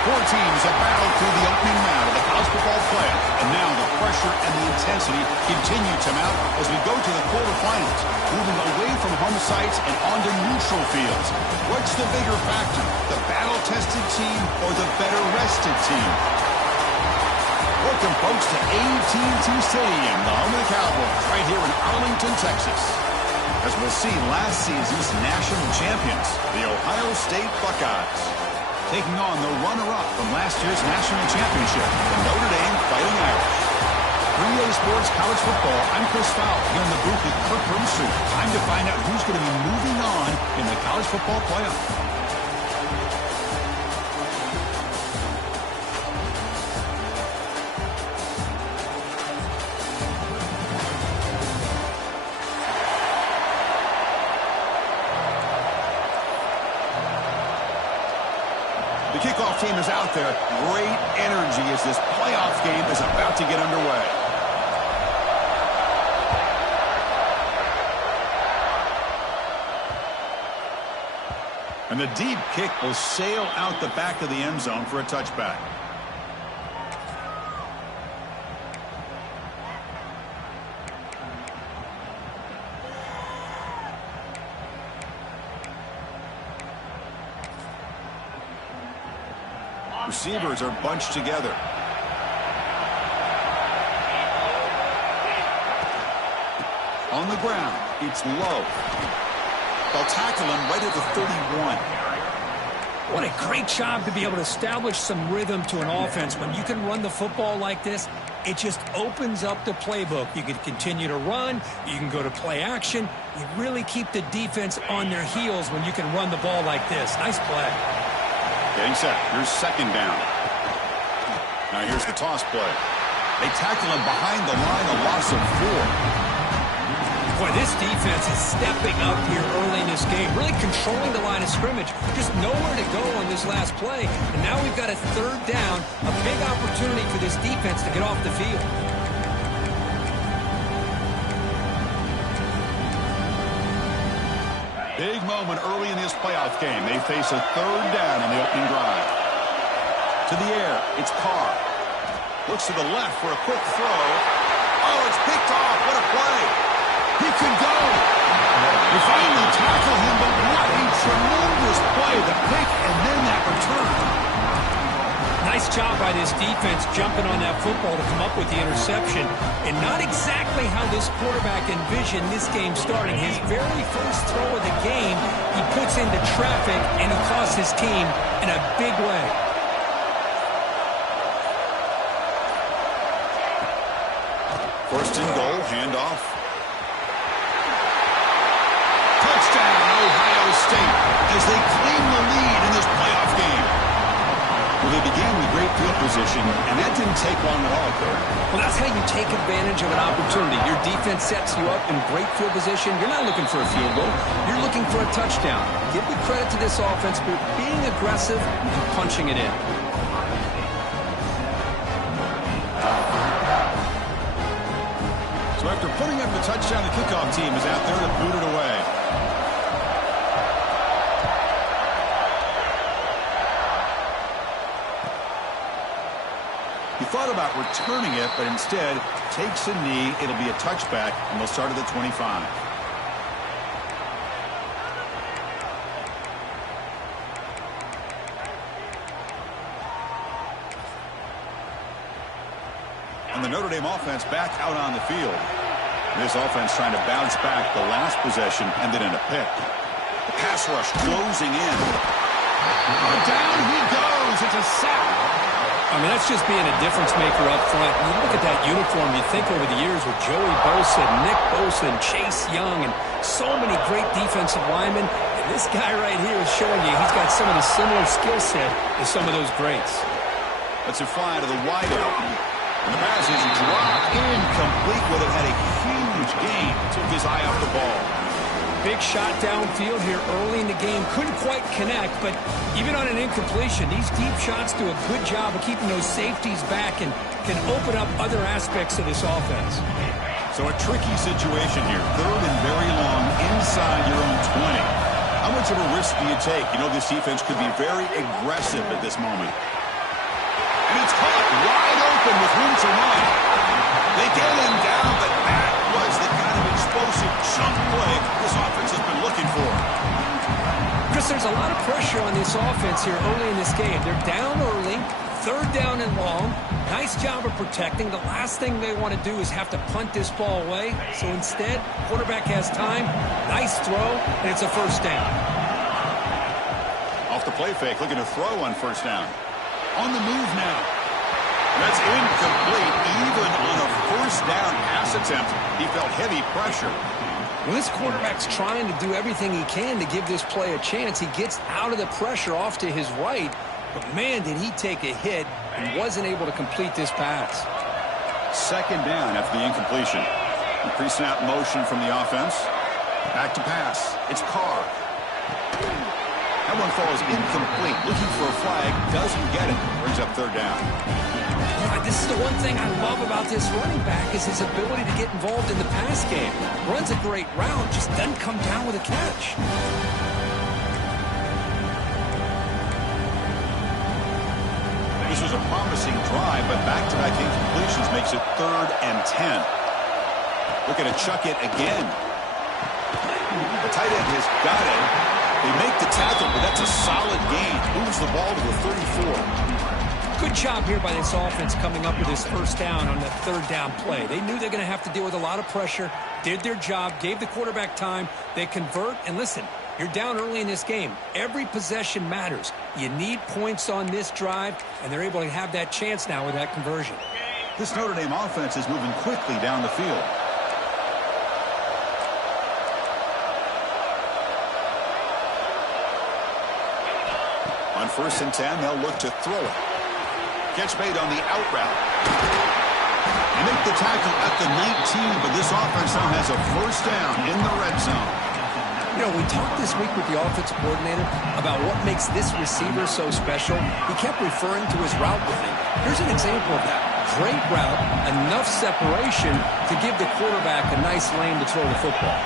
Four teams have battled through the opening round of the college football playoff, and now the pressure and the intensity continue to mount as we go to the quarterfinals, moving away from home sites and onto neutral fields. What's the bigger factor, the battle-tested team or the better-rested team? Welcome, folks, to AT&T Stadium, the home of the Cowboys, right here in Arlington, Texas. As we'll see, last season's national champions, the Ohio State Buckeyes, taking on the runner-up from last year's national championship, the Notre Dame Fighting Irish. 3A Sports College Football, I'm Chris Fowler, here in the booth with Kirk Herbstreit. Time to find out who's going to be moving on in the college football playoff. The kickoff team is out there. Great energy as this playoff game is about to get underway. And the deep kick will sail out the back of the end zone for a touchback. Receivers are bunched together. On the ground, it's low. They'll tackle him right at the 31. What a great job to be able to establish some rhythm to an offense. When you can run the football like this, it just opens up the playbook. You can continue to run. You can go to play action. You really keep the defense on their heels when you can run the ball like this. Nice play. Getting set. Here's second down. Now here's the toss play. They tackle him behind the line, a loss of 4. Boy, this defense is stepping up here early in this game, really controlling the line of scrimmage. Just nowhere to go on this last play. And now we've got a third down, a big opportunity for this defense to get off the field. Big moment early in this playoff game. They face a third down in the opening drive. To the air, it's Carr. Looks to the left for a quick throw. Oh, it's picked off. What a play. He can go. They finally tackle him, but what a tremendous play. The pick and then that return. Nice job by this defense jumping on that football to come up with the interception. And not exactly how this quarterback envisioned this game starting. His very first throw of the game, he puts into traffic, and he costs his team in a big way. First and goal, handoff. Touchdown, Ohio State, as they claim the lead in this playoff game. Well, they began with great field position, and that didn't take long at all, Kirk. Well, that's how you take advantage of an opportunity. Your defense sets you up in great field position. You're not looking for a field goal. You're looking for a touchdown. Give the credit to this offense for being aggressive and punching it in. So after putting up the touchdown, the kickoff team is out there to boot it away. He thought about returning it, but instead takes a knee. It'll be a touchback, and they'll start at the 25. And the Notre Dame offense back out on the field. This offense trying to bounce back the last possession, ended in a pick. The pass rush closing in. Down he goes. It's a sack. I mean, that's just being a difference maker up front. You look at that uniform, you think over the years with Joey Bosa, Nick Bosa, and Chase Young, and so many great defensive linemen. And this guy right here is showing you he's got some of the similar skill set as some of those greats. That's a fly to the wideout. And the pass is dropped incomplete. Would have had a huge gain. Took his eye off the ball. Big shot downfield here early in the game. Couldn't quite connect, but even on an incompletion, these deep shots do a good job of keeping those safeties back and can open up other aspects of this offense. So a tricky situation here. Third and very long inside your own 20. How much of a risk do you take? You know this defense could be very aggressive at this moment. And it's caught wide open with room to run. They get him down, but that was the kind of explosive chunk play this offense has been looking for. Chris, there's a lot of pressure on this offense here early in this game. They're down early, third down and long. Nice job of protecting. The last thing they want to do is have to punt this ball away. So instead, quarterback has time. Nice throw, and it's a first down. Off the play fake, looking to throw on first down. On the move now. That's incomplete. Even on a first down pass attempt, he felt heavy pressure. Well, this quarterback's trying to do everything he can to give this play a chance. He gets out of the pressure off to his right, but man, did he take a hit and wasn't able to complete this pass. Second down after the incompletion. The pre-snap motion from the offense. Back to pass. It's Carr. That one falls incomplete. Looking for a flag. Doesn't get it. Brings up third down. This is the one thing I love about this running back is his ability to get involved in the pass game. Runs a great route, just doesn't come down with a catch. This was a promising drive, but back-to-back incompletions makes it 3rd and 10. Looking to chuck it again. The tight end has got it. They make the tackle, but that's a solid gain. Moves the ball to the 34. Good job here by this offense coming up with this first down on that third down play. They knew they're going to have to deal with a lot of pressure, did their job, gave the quarterback time. They convert, and listen, you're down early in this game. Every possession matters. You need points on this drive, and they're able to have that chance now with that conversion. This Notre Dame offense is moving quickly down the field. On 1st and 10, they'll look to throw it. Catch made on the out route. They make the tackle at the 19, but this offense now has a first down in the red zone. You know, we talked this week with the offensive coordinator about what makes this receiver so special. He kept referring to his route running. Here's an example of that. Great route, enough separation to give the quarterback a nice lane to throw the football.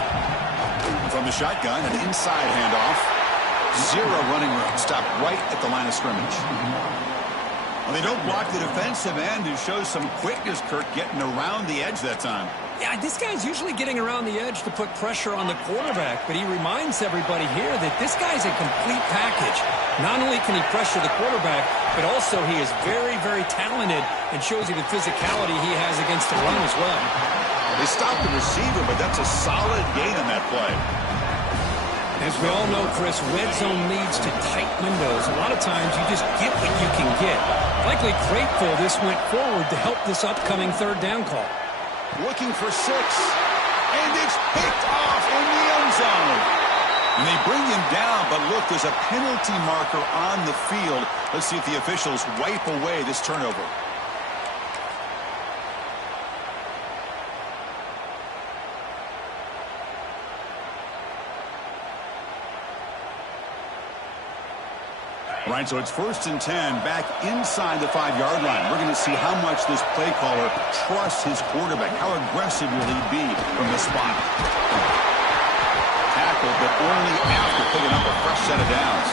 From the shotgun, an inside handoff. Zero running room. Stopped right at the line of scrimmage. Well, they don't block the defensive end and show some quickness, Kirk, getting around the edge that time. Yeah, this guy's usually getting around the edge to put pressure on the quarterback, but he reminds everybody here that this guy's a complete package. Not only can he pressure the quarterback, but also he is very, very talented and shows you the physicality he has against the run as well. They stopped the receiver, but that's a solid gain on that play. As we all know, Chris, red zone leads to tight windows. A lot of times you just get what you can get. Likely grateful this went forward to help this upcoming third down call. Looking for 6. And it's picked off in the end zone. And they bring him down, but look, there's a penalty marker on the field. Let's see if the officials wipe away this turnover. All right, so it's 1st and 10, back inside the 5-yard line. We're going to see how much this play caller trusts his quarterback. How aggressive will he be from the spot? Tackle, but only after picking up a fresh set of downs.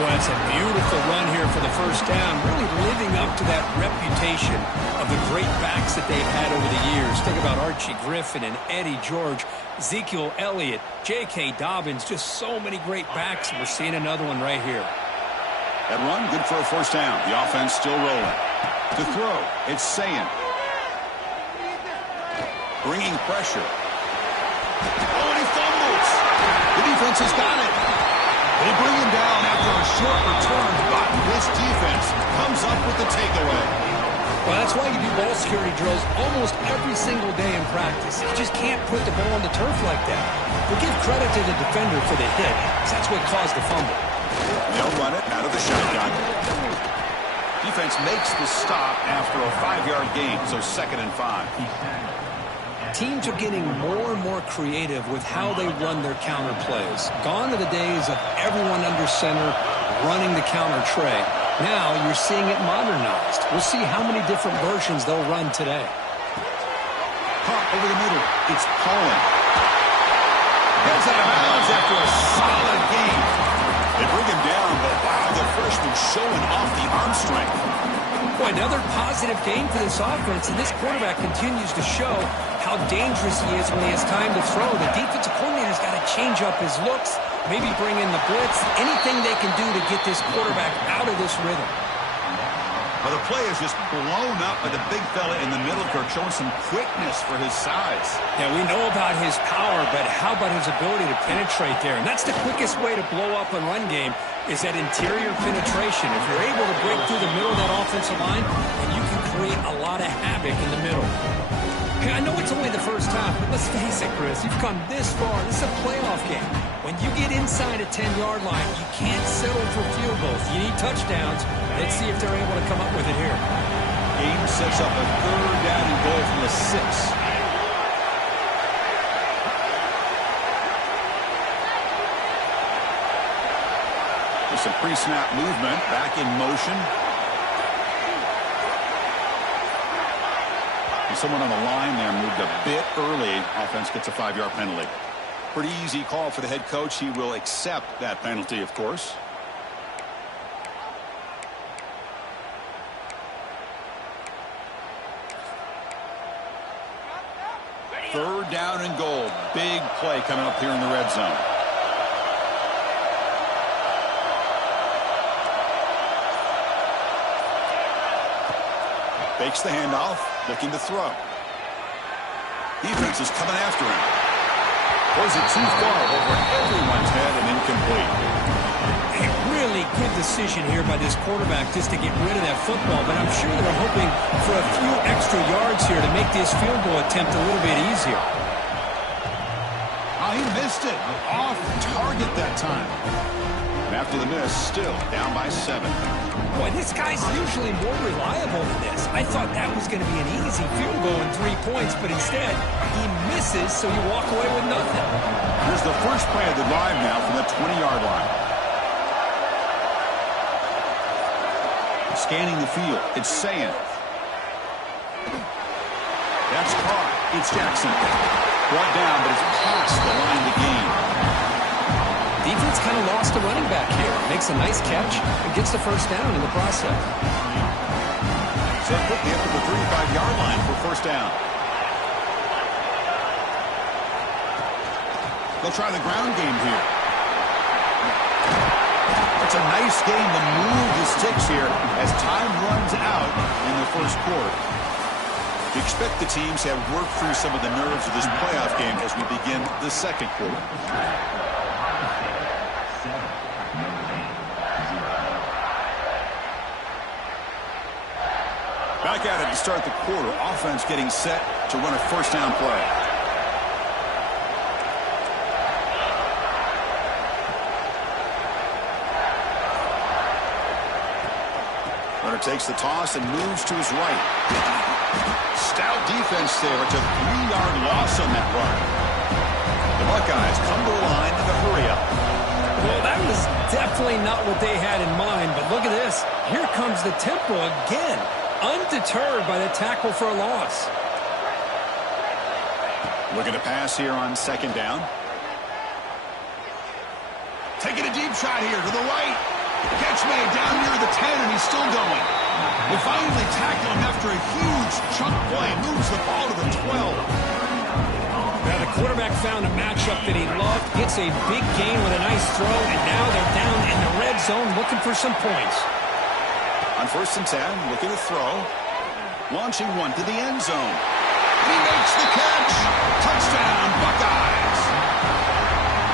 Well, it's a beautiful run here for the first down, really living up to that reputation of the great backs that they've had over the years. Think about Archie Griffin and Eddie George, Ezekiel Elliott, J.K. Dobbins, just so many great backs. We're seeing another one right here. That run, good for a first down. The offense still rolling. To throw, it's Sayin. Bringing pressure. Oh, and he fumbles. The defense has got it. They bring him down after a short return, but this defense comes up with the takeaway. Well, that's why you do ball security drills almost every single day in practice. You just can't put the ball on the turf like that. But give credit to the defender for the hit, because that's what caused the fumble. They'll run it out of the shotgun. Defense makes the stop after a 5-yard gain, so 2nd and 5. Teams are getting more and more creative with how they run their counter plays. Gone are the days of everyone under center running the counter tray. Now you're seeing it modernized. We'll see how many different versions they'll run today. Caught over the middle. It's Cohen. Gets out of bounds after a solid gain. They bring him down, but wow, the freshman showing off the arm strength. Boy, another positive game for this offense, and this quarterback continues to show how dangerous he is when he has time to throw. The defensive coordinator's got to change up his looks, maybe bring in the blitz, anything they can do to get this quarterback out of this rhythm. Well, the play is just blown up by the big fella in the middle, Kirk, showing some quickness for his size. Yeah, we know about his power, but how about his ability to penetrate there? And that's the quickest way to blow up a run game, is that interior penetration. If you're able to break through the middle of that offensive line, then you can create a lot of havoc in the middle. Okay, I know it's only the first half, but let's face it, Chris, you've come this far. This is a playoff game. When you get inside a 10-yard line, you can't settle for field goals. You need touchdowns. Let's see if they're able to come up with it here. Game sets up a 3rd down and goal from the 6. There's some pre-snap movement, back in motion. And someone on the line there moved a bit early. Offense gets a 5-yard penalty. Pretty easy call for the head coach. He will accept that penalty, of course. Third down and goal. Big play coming up here in the red zone. Fakes the handoff, looking to throw. Defense is coming after him. Was it too far over everyone's head and incomplete? A really good decision here by this quarterback just to get rid of that football, but I'm sure they're hoping for a few extra yards here to make this field goal attempt a little bit easier. Oh, he missed it. Off target that time. And after the miss, still down by 7. Boy, this guy's usually more reliable than this. I thought that was going to be an easy field goal in 3 points, but instead, he misses, so you walk away with nothing. Here's the first play of the drive now from the 20-yard line. Scanning the field, it's Sayan. That's caught. It's Jackson. Brought down, but it's past the line of the game. Defense kind of lost a running back here. Makes a nice catch and gets the first down in the process. Set quickly up to the 35-yard line for first down. They'll try the ground game here. It's a nice game to move the sticks here as time runs out in the first quarter. You expect the teams to have worked through some of the nerves of this playoff game as we begin the second quarter. Back at it to start the quarter. Offense getting set to run a first down play. Runner takes the toss and moves to his right. Stout defense there. It's a 3-yard loss on that run. The Buckeyes come to the line in a hurry up. Well, that was definitely not what they had in mind, but look at this. Here comes the tempo again. Undeterred by the tackle for a loss. Looking to pass here on second down. Taking a deep shot here to the right. Catch made down near the 10, and he's still going. They finally tackle him after a huge chunk play. Moves the ball to the 12. Now the quarterback found a matchup that he loved. Gets a big gain with a nice throw, and now they're down in the red zone looking for some points. On first and 10, looking to throw. Launching one to the end zone. He makes the catch. Touchdown, Buckeyes.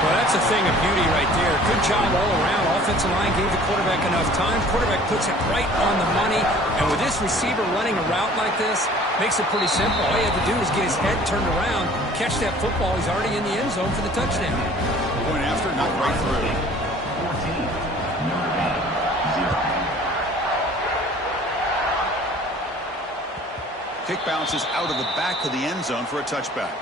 Well, that's a thing of beauty right there. Good job all around. Offensive line gave the quarterback enough time. Quarterback puts it right on the money. And with this receiver running a route like this, makes it pretty simple. All you have to do is get his head turned around, catch that football. He's already in the end zone for the touchdown. Going after, not right through. Kick bounces out of the back of the end zone for a touchback.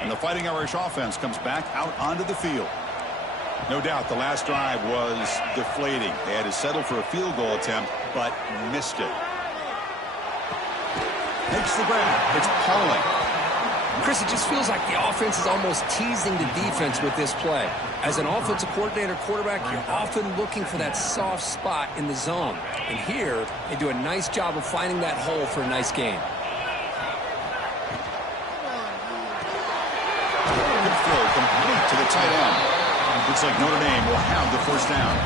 And the Fighting Irish offense comes back out onto the field. No doubt the last drive was deflating. They had to settle for a field goal attempt, but missed it. Makes the grab. It's Pauling. Chris, it just feels like the offense is almost teasing the defense with this play. As an offensive coordinator, quarterback, you're often looking for that soft spot in the zone. And here, they do a nice job of finding that hole for a nice gain. Good throw, complete to the tight end. Looks like Notre Dame will have the first down.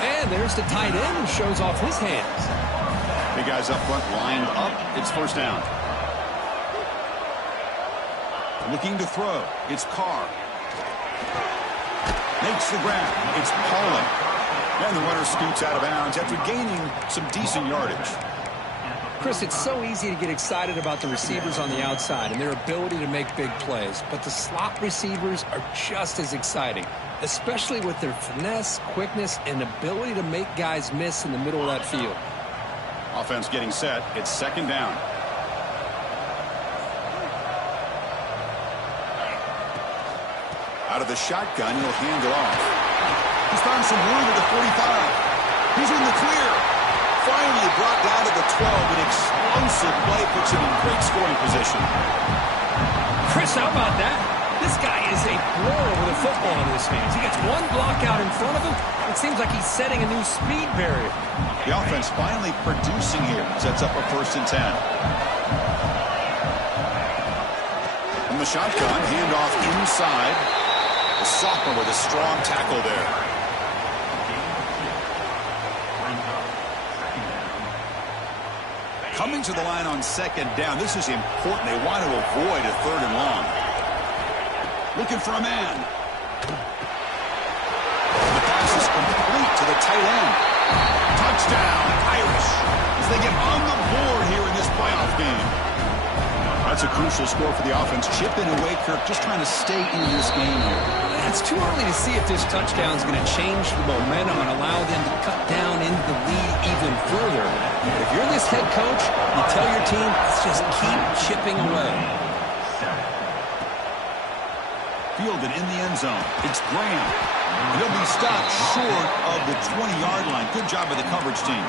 And there's the tight end who shows off his hands. Big guys up front lined up. It's first down. Looking to throw. It's Carr. Makes the grab. It's Pauling. And the runner scoots out of bounds after gaining some decent yardage. Chris, it's so easy to get excited about the receivers on the outside and their ability to make big plays. But the slot receivers are just as exciting, especially with their finesse, quickness, and ability to make guys miss in the middle of that field. Offense getting set. It's second down. Out of the shotgun, he'll hand it off. He's found some room at the 45. He's in the clear. Finally brought down to the 12. An explosive play puts him in great scoring position. Chris, how about that? This guy is a blower with a football in his hands. He gets one block out in front of him. It seems like he's setting a new speed barrier. The offense finally producing here. Sets up a 1st and 10. From the shotgun, handoff inside. The sophomore with a strong tackle there. Coming to the line on second down. This is important. They want to avoid a 3rd and long. Looking for a man. The pass is complete to the tight end. Touchdown, Irish. As they get on the board here in this playoff game. That's a crucial score for the offense. Chipping away, Kirk, just trying to stay in this game here. It's too early to see if this touchdown is going to change the momentum and allow them to cut down into the lead even further. If you're this head coach, you tell your team, let's just keep chipping away. Fielded in the end zone. It's Graham. He'll be stopped short of the 20-yard line. Good job by the coverage team.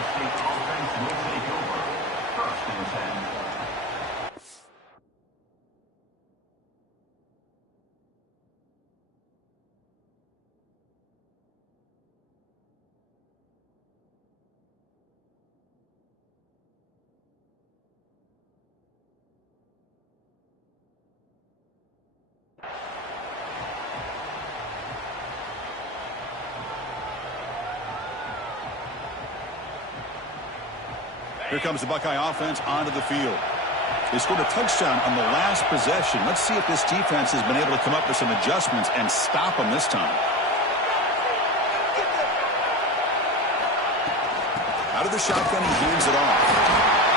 Here comes the Buckeye offense onto the field. They scored a touchdown on the last possession. Let's see if this defense has been able to come up with some adjustments and stop them this time. Out of the shotgun, he hands it off.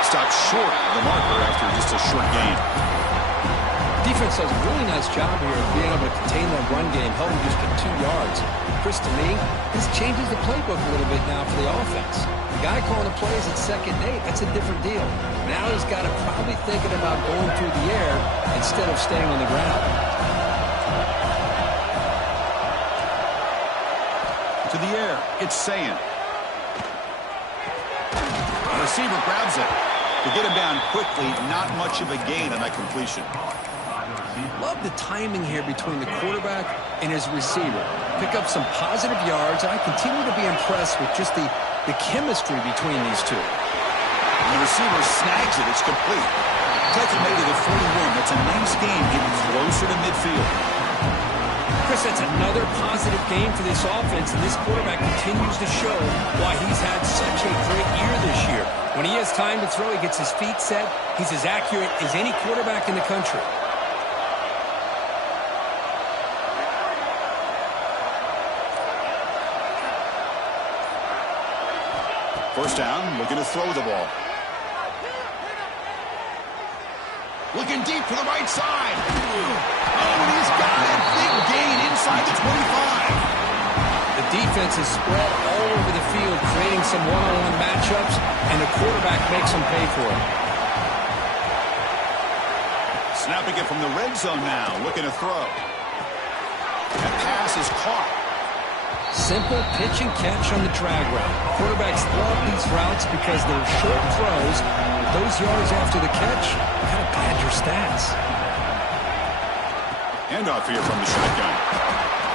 Stopped short of the marker after just a short gain. Defense does a really nice job here of being able to contain that run game, helping just get 2 yards. Chris, to me, this changes the playbook a little bit now for the offense. The guy calling the plays at 2nd and 8, that's a different deal. Now he's got to probably thinking about going through the air instead of staying on the ground. To the air, it's Sayin. The receiver grabs it. To get him down quickly, not much of a gain on that completion. Love the timing here between the quarterback and his receiver. Pick up some positive yards, and I continue to be impressed with just the chemistry between these two. And the receiver snags it. It's complete. Takes it maybe to the 41. That's a nice game getting closer to midfield. Chris, that's another positive game for this offense, and this quarterback continues to show why he's had such a great year this year. When he has time to throw, he gets his feet set. He's as accurate as any quarterback in the country. First down, looking to throw the ball. Looking deep to the right side. Oh, and he's got it. Big gain inside the 25. The defense is spread all over the field, creating some one-on-one matchups, and the quarterback makes them pay for it. Snapping it from the red zone now, looking to throw. That pass is caught. Simple pitch and catch on the drag route. Quarterbacks love these routes because they're short throws. But those yards after the catch kind of pad your stats. Handoff here from the shotgun.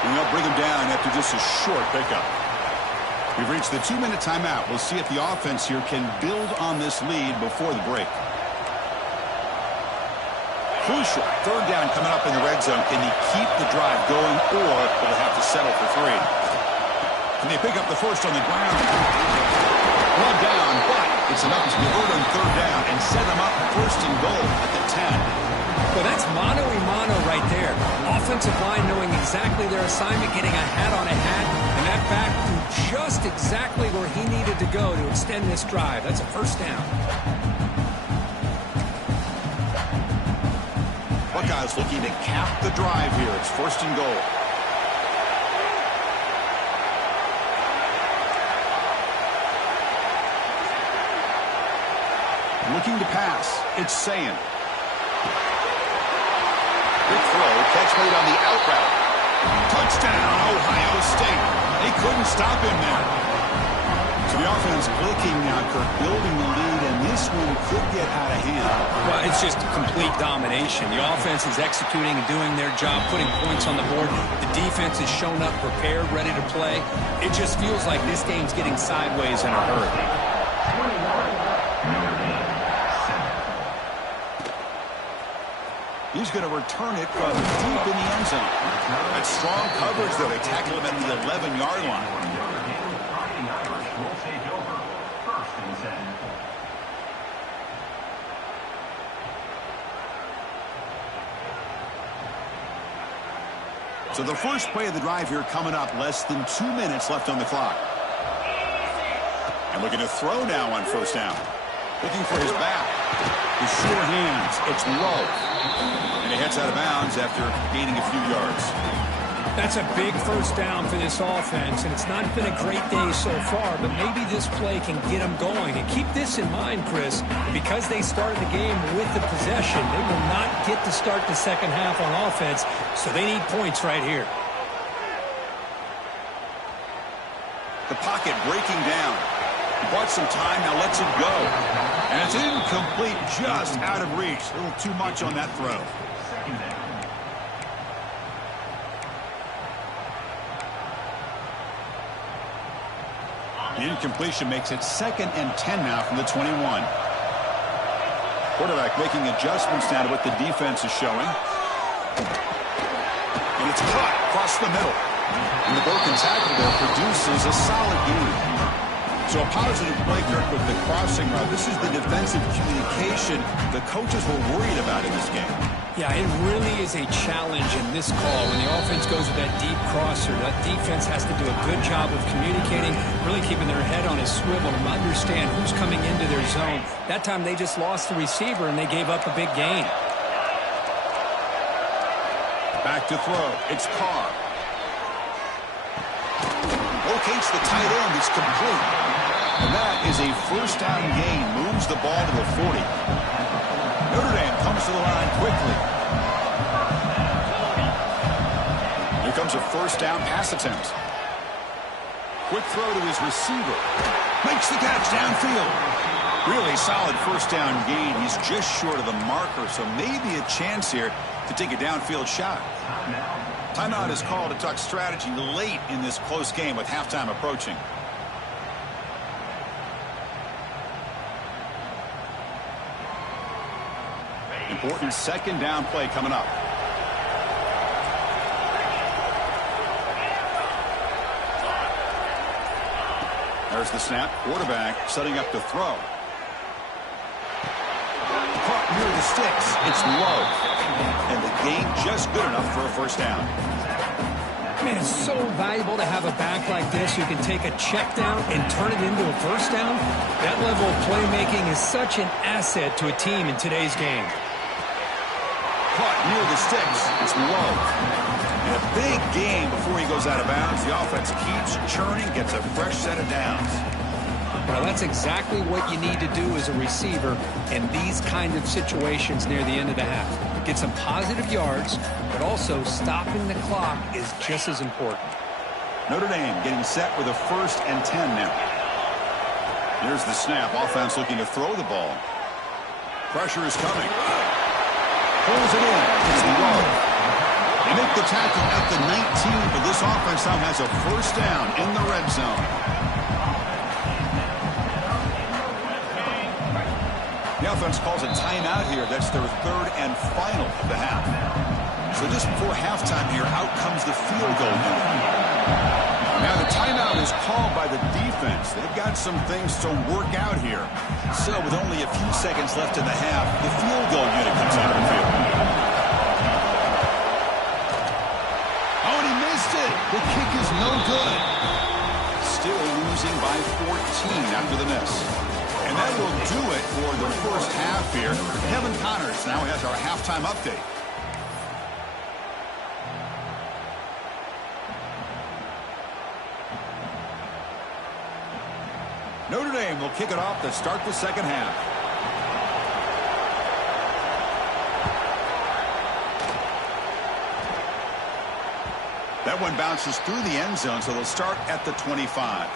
And they'll bring him down after just a short pickup. We've reached the 2-minute timeout. We'll see if the offense here can build on this lead before the break. Crucial. Third down coming up in the red zone. Can he keep the drive going, or will they have to settle for 3? Can they pick up the first on the ground? One down, but it's enough to convert on third down and set them up first and goal at the 10. Well, that's mano-a-mano right there. Offensive line knowing exactly their assignment, getting a hat on a hat, and that back threw just exactly where he needed to go to extend this drive. That's a first down. Buckeyes looking to cap the drive here. It's first and goal. Looking to pass. It's Sayin. Big throw. Catch made on the out route. Touchdown, Ohio State. They couldn't stop him there. So the offense clicking now, Kirk, building the lead, and this one could get out of hand. Well, it's just complete domination. The offense is executing and doing their job, putting points on the board. The defense has shown up, prepared, ready to play. It just feels like this game's getting sideways in a hurry. He's going to return it from deep in the end zone. That's strong coverage, though. They tackle him at the 11-yard line. So the first play of the drive here coming up, less than 2 minutes left on the clock. And looking to throw now on first down. Looking for his back. With sure hands, it's low. And he heads out of bounds after gaining a few yards. That's a big first down for this offense, and it's not been a great day so far, but maybe this play can get them going. And keep this in mind, Chris, because they started the game with the possession, they will not get to start the second half on offense, so they need points right here. The pocket breaking down. He bought some time, now lets it go. And it's incomplete, just out of reach. A little too much on that throw. The incompletion makes it 2nd and 10 now from the 21. Quarterback making adjustments now to what the defense is showing. And it's caught across the middle. And the broken tackle there produces a solid gain. So a positive play, Kirk, with the crossing route. This is the defensive communication the coaches were worried about in this game. Yeah, it really is a challenge in this call. When the offense goes with that deep crosser, that defense has to do a good job of communicating, really keeping their head on a swivel and understand who's coming into their zone. That time they just lost the receiver and they gave up a big gain. Back to throw. It's Carr. Locates the tight end. It's complete. And that is a first down gain. Moves the ball to the 40. Notre Dame comes to the line quickly. Here comes a first down pass attempt. Quick throw to his receiver. Makes the catch downfield. Really solid first down gain. He's just short of the marker, so maybe a chance here to take a downfield shot. Timeout is called to talk strategy late in this close game with halftime approaching. Important second down play coming up. There's the snap. Quarterback setting up the throw. Caught near the sticks. It's low. And the gain just good enough for a first down. Man, it's so valuable to have a back like this who can take a check down and turn it into a first down. That level of playmaking is such an asset to a team in today's game. Caught near the sticks. It's low. And a big gain before he goes out of bounds. The offense keeps churning, gets a fresh set of downs. Well, that's exactly what you need to do as a receiver in these kind of situations near the end of the half. Get some positive yards, but also stopping the clock is just as important. Notre Dame getting set with a 1st and 10 now. Here's the snap. Offense looking to throw the ball. Pressure is coming. Pulls it in. It's low. They make the tackle at the 19, but this offense now has a 1st down in the red zone. The offense calls a timeout here. That's their 3rd and final of the half. So just before halftime here, out comes the field goal unit. Now the timeout is called by the defense. They've got some things to work out here. So with only a few seconds left in the half, the field goal unit comes out of the field. Oh, and he missed it. The kick is no good. Still losing by 14 after the miss. And that will do it for the first half here. Kevin Connors now has our halftime update. Notre Dame will kick it off to start the second half. That one bounces through the end zone, so they'll start at the 25.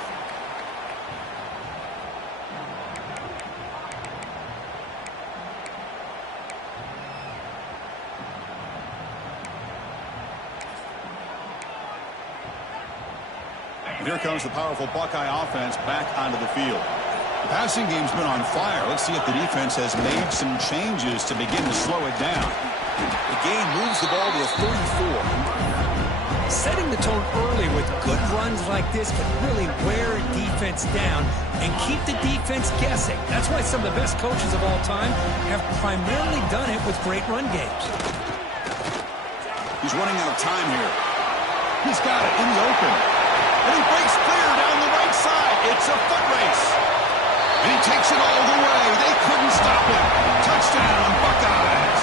Here comes the powerful Buckeye offense back onto the field. The passing game's been on fire. Let's see if the defense has made some changes to begin to slow it down. The game moves the ball to the 34. Setting the tone early with good runs like this can really wear a defense down and keep the defense guessing. That's why some of the best coaches of all time have primarily done it with great run games. He's running out of time here. He's got it in the open. And he breaks clear down the right side. It's a foot race. And he takes it all the way. They couldn't stop him. Touchdown, Buckeyes.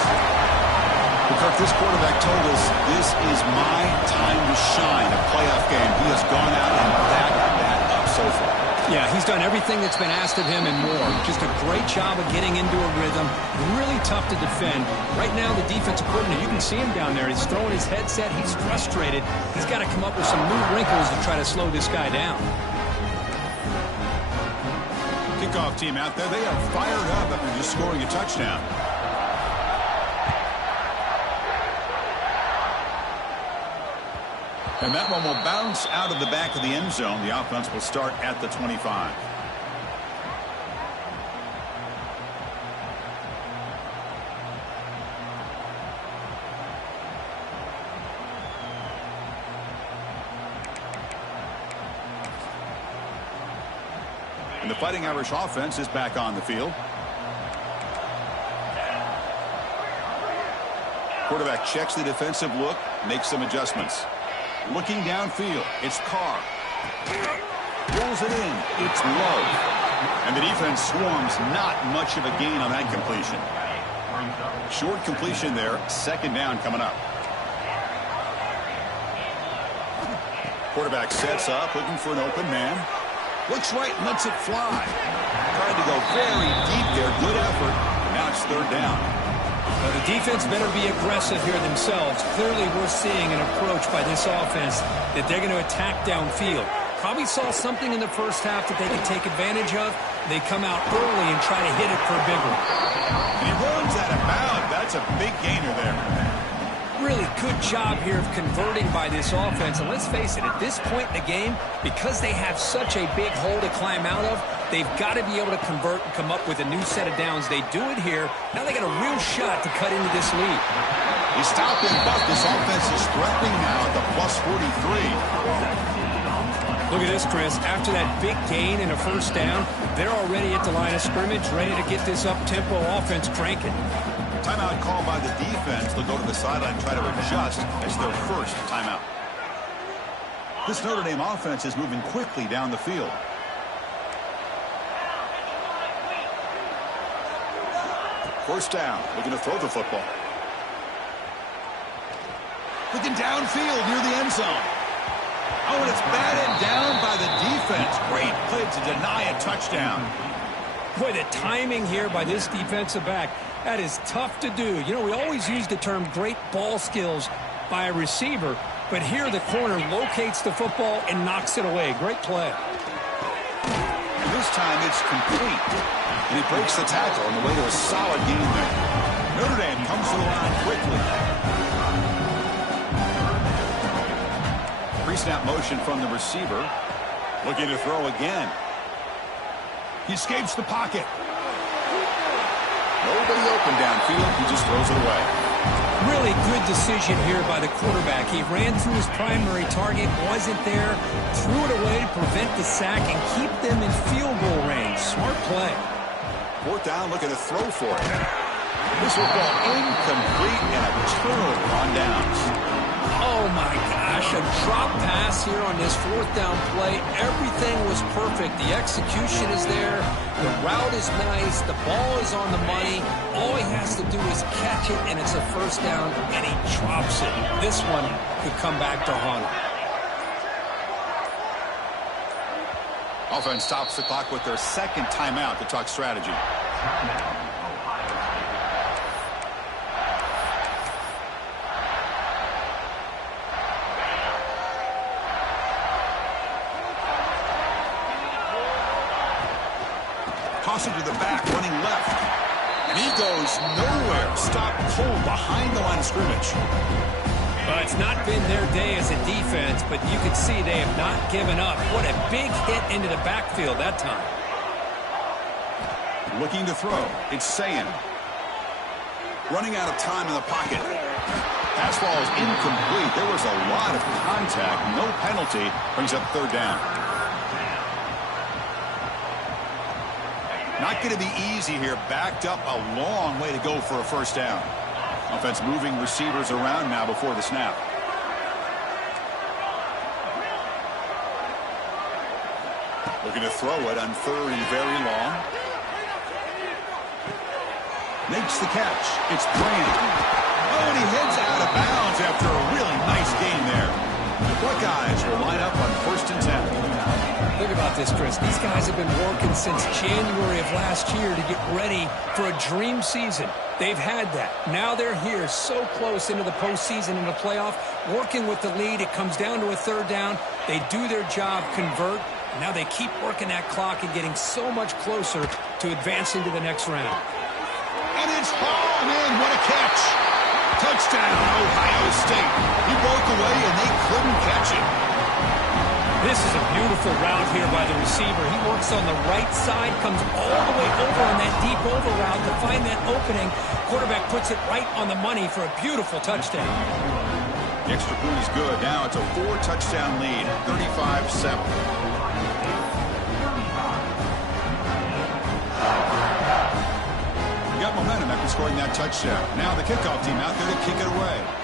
Kirk, this quarterback told us this is my time to shine, a playoff game. He has gone out and backed that up so far. Yeah, he's done everything that's been asked of him and more. Just a great job of getting into a rhythm. Really tough to defend. Right now, the defensive coordinator, you can see him down there. He's throwing his headset. He's frustrated. He's got to come up with some new wrinkles to try to slow this guy down. Kickoff team out there. They are fired up after just scoring a touchdown. And that one will bounce out of the back of the end zone. The offense will start at the 25. And the Fighting Irish offense is back on the field. Quarterback checks the defensive look, makes some adjustments. Looking downfield, it's Carr. Rolls it in, it's low. And the defense swarms, not much of a gain on that completion. Short completion there, second down coming up. Quarterback sets up, looking for an open man. Looks right and lets it fly. Tried to go very deep there, good effort. Now it's third down. Well, the defense better be aggressive here themselves. Clearly, we're seeing an approach by this offense that they're going to attack downfield. Probably saw something in the first half that they can take advantage of. They come out early and try to hit it for a big one. And he runs out of bounds. That's a big gainer there. Really good job here of converting by this offense. And let's face it, at this point in the game, because they have such a big hole to climb out of, they've got to be able to convert and come up with a new set of downs. They do it here. Now they got a real shot to cut into this lead. He stopped him, but this offense is threatening now at the plus 43. Look at this, Chris. After that big gain and a first down, they're already at the line of scrimmage, ready to get this up-tempo offense cranking. Timeout called by the defense. They'll go to the sideline and try to adjust as their first timeout. This Notre Dame offense is moving quickly down the field. First down, looking to throw the football. Looking downfield near the end zone. Oh, and it's batted down by the defense. Great play to deny a touchdown. Boy, the timing here by this defensive back, that is tough to do. You know, we always use the term great ball skills by a receiver, but here the corner locates the football and knocks it away. Great play. And this time it's complete. And he breaks the tackle on the way to a solid game there. Notre Dame comes to the line quickly. Pre-snap motion from the receiver. Looking to throw again. He escapes the pocket. Nobody open downfield. He just throws it away. Really good decision here by the quarterback. He ran through his primary target, wasn't there, threw it away to prevent the sack and keep them in field goal range. Smart play. Fourth down, looking to throw for it. This will go incomplete and a turnover on downs. Oh, my gosh, a drop pass here on this fourth down play. Everything was perfect. The execution is there. The route is nice. The ball is on the money. All he has to do is catch it, and it's a first down, and he drops it. This one could come back to haunt him. Offense stops the clock with their second timeout to talk strategy. Tossing to the back, running left. And he goes nowhere. Stopped cold behind the line of scrimmage. Well, it's not been their day as a defense, but you can see they have not given up. What a big hit into the backfield that time. Looking to throw. It's Sayin. Running out of time in the pocket. Pass ball is incomplete. There was a lot of contact. No penalty. Brings up third down. Not going to be easy here. Backed up a long way to go for a first down. Offense moving receivers around now before the snap. Looking to throw it on third and very long. Makes the catch. It's Brand. Oh, and he heads out of bounds after a really nice game there. The Buckeyes will line up on 1st and 10. Think about this, Chris. These guys have been working since January of last year to get ready for a dream season. They've had that. Now they're here so close into the postseason and the playoff, working with the lead. It comes down to a third down. They do their job, convert. Now they keep working that clock and getting so much closer to advancing to the next round. And it's hauled in. What a catch. Touchdown, Ohio State. He broke away and they couldn't catch it. This is a beautiful route here by the receiver. He works on the right side, comes all the way over on that deep over route to find that opening. Quarterback puts it right on the money for a beautiful touchdown. The extra point is good. Now it's a 4-touchdown lead, 35-7. We got momentum after scoring that touchdown. Now the kickoff team out there to kick it away.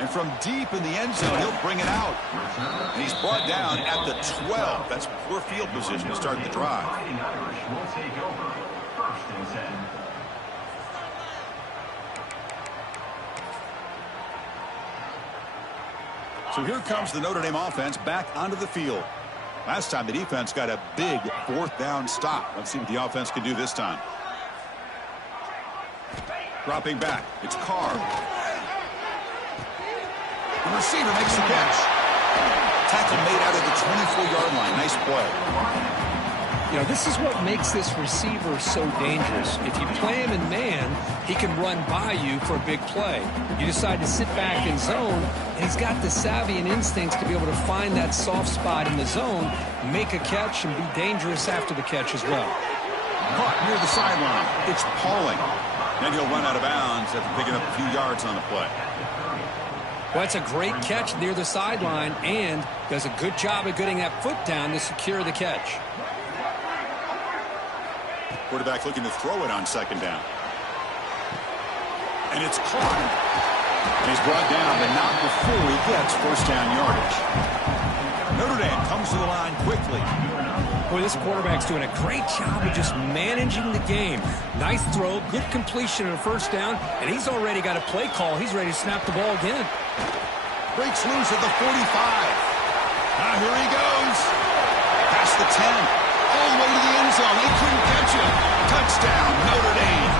And from deep in the end zone, he'll bring it out. And he's brought down at the 12. That's poor field position to start the drive. So here comes the Notre Dame offense back onto the field. Last time the defense got a big 4th down stop. Let's see what the offense can do this time. Dropping back. It's Carr. The receiver makes the catch. Tackle made out of the 24-yard line. Nice play. You know, this is what makes this receiver so dangerous. If you play him in man, he can run by you for a big play. You decide to sit back in zone, and he's got the savvy and instincts to be able to find that soft spot in the zone, make a catch, and be dangerous after the catch as well. Caught near the sideline. It's Pauling. Then he'll run out of bounds after picking up a few yards on the play. Well, that's a great catch near the sideline and does a good job of getting that foot down to secure the catch. Quarterback looking to throw it on 2nd down. And it's caught. And he's brought down, but not before he gets 1st down yardage. Notre Dame comes to the line quickly. Boy, this quarterback's doing a great job of just managing the game. Nice throw, good completion on a first down, and he's already got a play call. He's ready to snap the ball again. Breaks loose at the 45. Now here he goes. Past the 10. All the way to the end zone. He couldn't catch it. Touchdown, Notre Dame.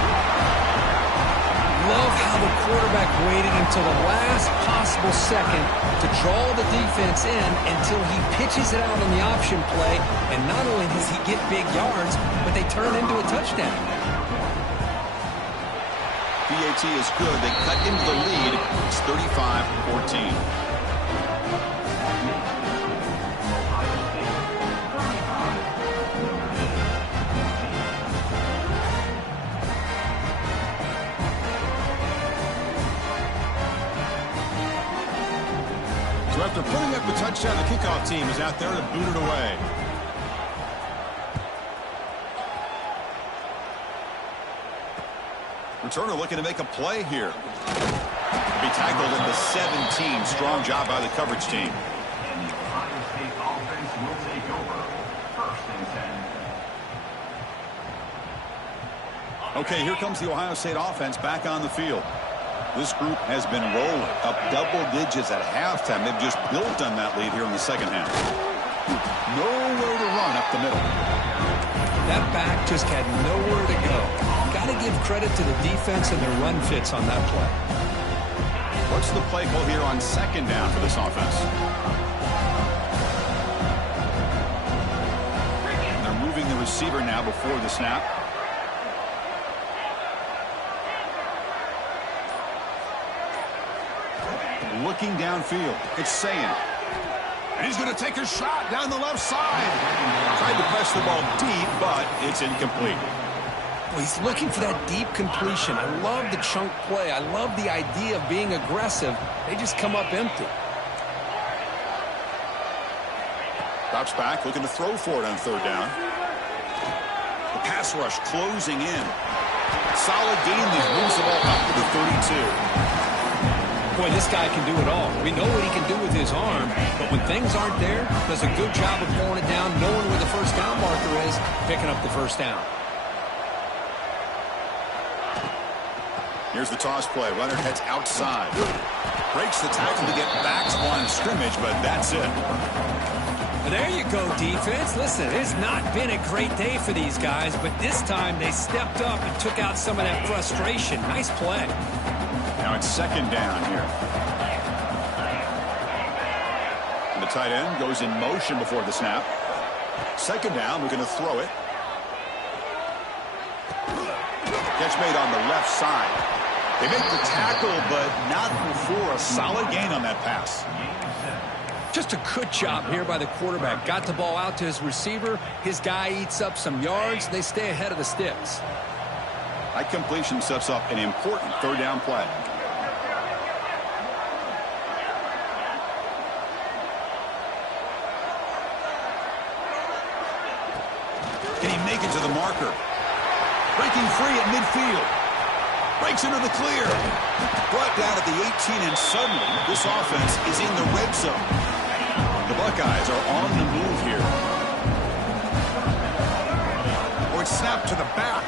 Love how the quarterback waited until the last possible second to draw the defense in until he pitches it out on the option play. And not only does he get big yards, but they turn into a touchdown. PAT is good. They cut into the lead. It's 35-14. So after putting up a touchdown, the kickoff team is out there to boot it away. Returner looking to make a play here. Be tackled at the 17. Strong job by the coverage team. And the Ohio State offense will take over. 1st and 10. Okay, here comes the Ohio State offense back on the field. This group has been rolling up double digits at halftime. They've just built on that lead here in the second half. Nowhere to run up the middle. That back just had nowhere to go. Got to give credit to the defense and their run fits on that play. What's the play call here on second down for this offense? And they're moving the receiver now before the snap. Looking downfield. It's Sayin. And he's going to take a shot down the left side. Tried to press the ball deep, but it's incomplete. Well, he's looking for that deep completion. I love the chunk play. I love the idea of being aggressive. They just come up empty. Drops back, looking to throw for it on third down. The pass rush closing in. Solid gain. These moves the ball up to the 32. Boy, this guy can do it all. We know what he can do with his arm, but when things aren't there, does a good job of pulling it down, knowing where the first down marker is, picking up the first down. Here's the toss play. Runner heads outside. Breaks the tackle to get back to the line of scrimmage, but that's it. Well, there you go, defense. Listen, it's not been a great day for these guys, but this time they stepped up and took out some of that frustration. Nice play. Now it's second down here. And the tight end goes in motion before the snap. Second down, we're going to throw it. Catch made on the left side. They make the tackle, but not before a solid gain on that pass. Just a good job here by the quarterback. Got the ball out to his receiver. His guy eats up some yards. They stay ahead of the sticks. That completion sets up an important third down play. Can he make it to the marker? Breaking free at midfield. Breaks into the clear. Brought down at the 18, and suddenly this offense is in the red zone. The Buckeyes are on the move here. Or it's snapped to the back.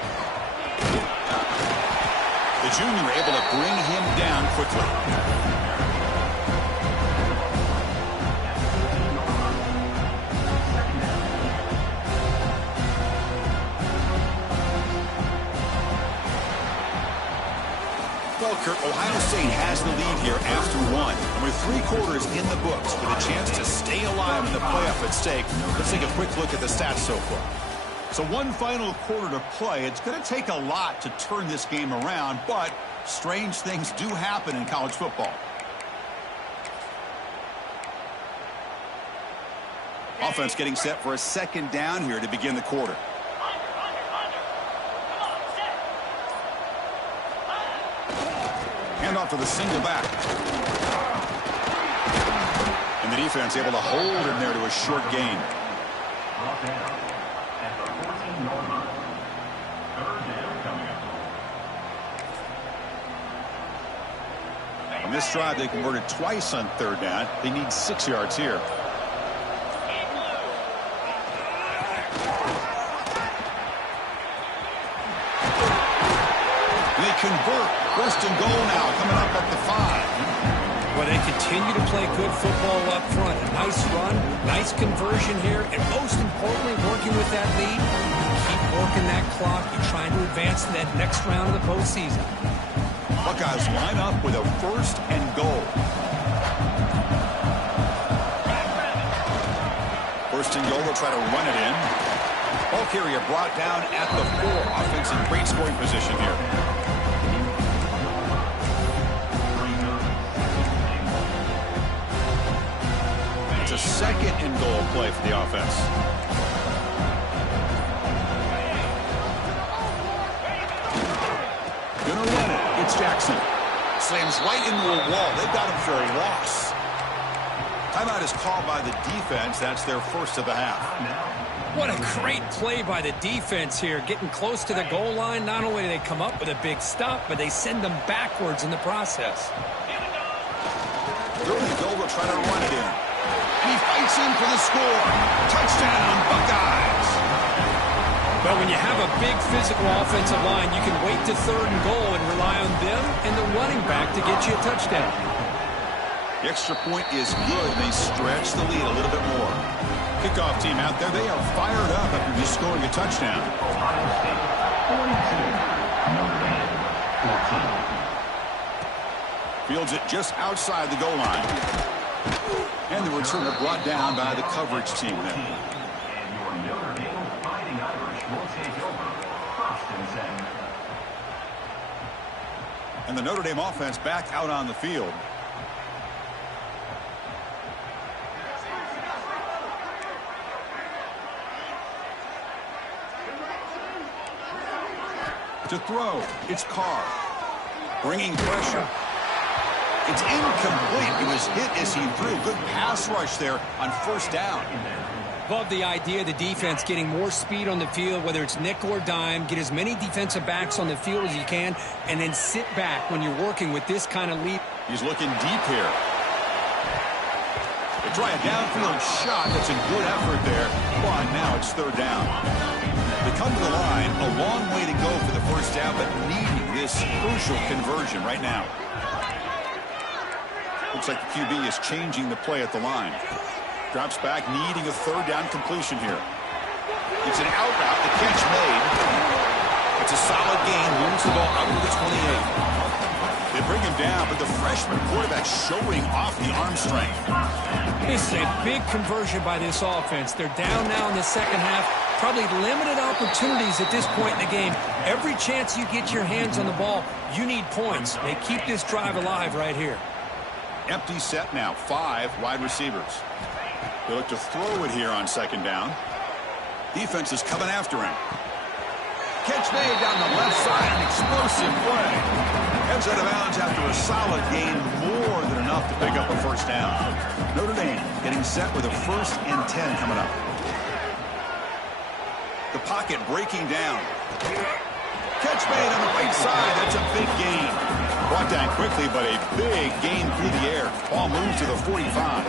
The junior able to bring him down quickly. Well, Kurt, Ohio State has the lead here after one. And with 3 quarters in the books with a chance to stay alive in the playoff at stake, let's take a quick look at the stats so far. So one final quarter to play. It's going to take a lot to turn this game around, but strange things do happen in college football. Offense getting set for a second down here to begin the quarter. Handoff to the single back. And the defense able to hold him there to a short gain. On this drive, they converted twice on third down. They need 6 yards here. convert. First and goal now, coming up at the 5. Well, they continue to play good football up front. A nice run, nice conversion here, and most importantly, working with that lead, you keep working that clock. You're trying to advance to that next round of the postseason. Buckeyes line up with a first and goal. First and goal, they'll try to run it in. Ball carrier brought down at the 4. Offense in great scoring position here. It's a second and goal play for the offense. Gonna run it. It's Jackson. Slams right into a wall. They've got him for a loss. Timeout is called by the defense. That's their first of the half. What a great play by the defense here. Getting close to the goal line, not only do they come up with a big stop, but they send them backwards in the process. Third and goal, they'll try to run it in. And he fights in for the score. Touchdown, Buckeyes. But when you have a big physical offensive line, you can wait to third and goal and rely on them and the running back to get you a touchdown. The extra point is good. They stretch the lead a little bit more. Kickoff team out there, they are fired up after just scoring a touchdown. Ohio State 42, Notre Dame 14. Fields it just outside the goal line. And the returner brought down by the coverage team there. And your Notre Dame Fighting Irish will take over first and 10. And the Notre Dame offense back out on the field. To throw, it's Carr. Bringing pressure. It's incomplete. It was hit as he threw. Good pass rush there on first down. Love the idea of the defense getting more speed on the field, whether it's nickel or dime, get as many defensive backs on the field as you can, and then sit back when you're working with this kind of lead. He's looking deep here. They try a downfield shot. That's a good effort there. But now it's third down. They come to the line, a long way to go for the first down, but needing this crucial conversion right now. Looks like the QB is changing the play at the line. Drops back, needing a third down completion here. It's an out route, the catch made. It's a solid gain, moves the ball out to the 28. They bring him down, but the freshman quarterback showing off the arm strength. This is a big conversion by this offense. They're down now in the second half. Probably limited opportunities at this point in the game. Every chance you get your hands on the ball, you need points. They keep this drive alive right here. Empty set now, 5 wide receivers. They look to throw it here on second down. Defense is coming after him. Catch made down the left side, an explosive play. Heads out of bounds after a solid gain, more than enough to pick up a first down. Notre Dame getting set with a first and 10 coming up. The pocket breaking down. Catch made on the right side. That's a big gain. Brought down quickly, but a big gain through the air. Ball moves to the 45.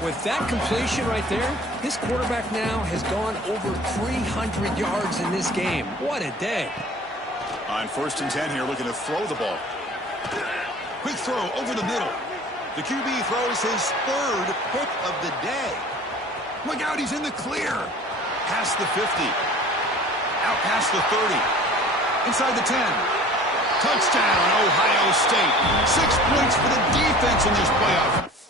With that completion right there, this quarterback now has gone over 300 yards in this game. What a day. On first and 10 here, looking to throw the ball. Quick throw over the middle. The QB throws his third pick of the day. Look out, he's in the clear. Past the 50. Out past the 30. Inside the 10. Touchdown, Ohio State. 6 points for the defense in this playoff.